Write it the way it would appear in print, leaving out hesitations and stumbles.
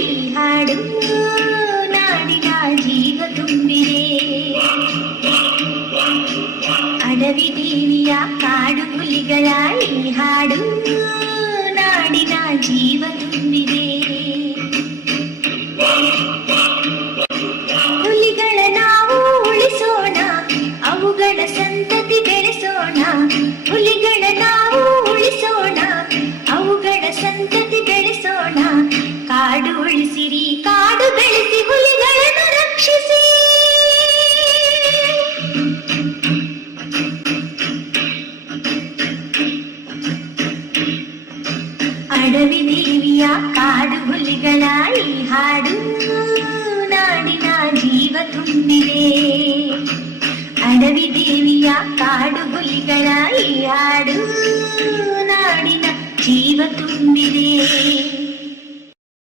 ಈ ಹಾಡು ನಾಡಿನ ಜೀವ ತುಂಬಿದೆ. ಅಡವಿ ದೇವಿಯ ಕಾಡು ಹುಲಿಗಳ ಈ ಹಾಡು ನಾಡಿನ ಜೀವ ತುಂಬಿದೆ. ಹುಲಿಗಳ ನಾವು ಉಳಿಸೋಣ, ಅವುಗಳ ಸಂತತಿ ಬೆಳೆಸೋಣ. ಹುಲಿಗಳ ನಾವು ಉಳಿಸೋಣ, ಅವುಗಳ ಸಂತತಿ ಬೆಳೆಸೋಣ. ಕಾಡು ಉಳಿಸಿರಿ, ಕಾಡು ಬೆಳೆಸಿ, ಹುಲಿಗಳನ್ನು ರಕ್ಷಿಸಿ. ಅಡವಿ ದೇವಿಯ ಕಾಡು ಹುಲಿಗಳ ಈ ಹಾಡು ನಾಡಿನ ಜೀವ ತುಂಬಿದೆ. ಅಡವಿ ದೇವಿಯ ಕಾಡು ಹುಲಿಗಳ ಈ ಹಾಡು ನಾಡಿನ ಜೀವ ತುಂಬಿದೆ.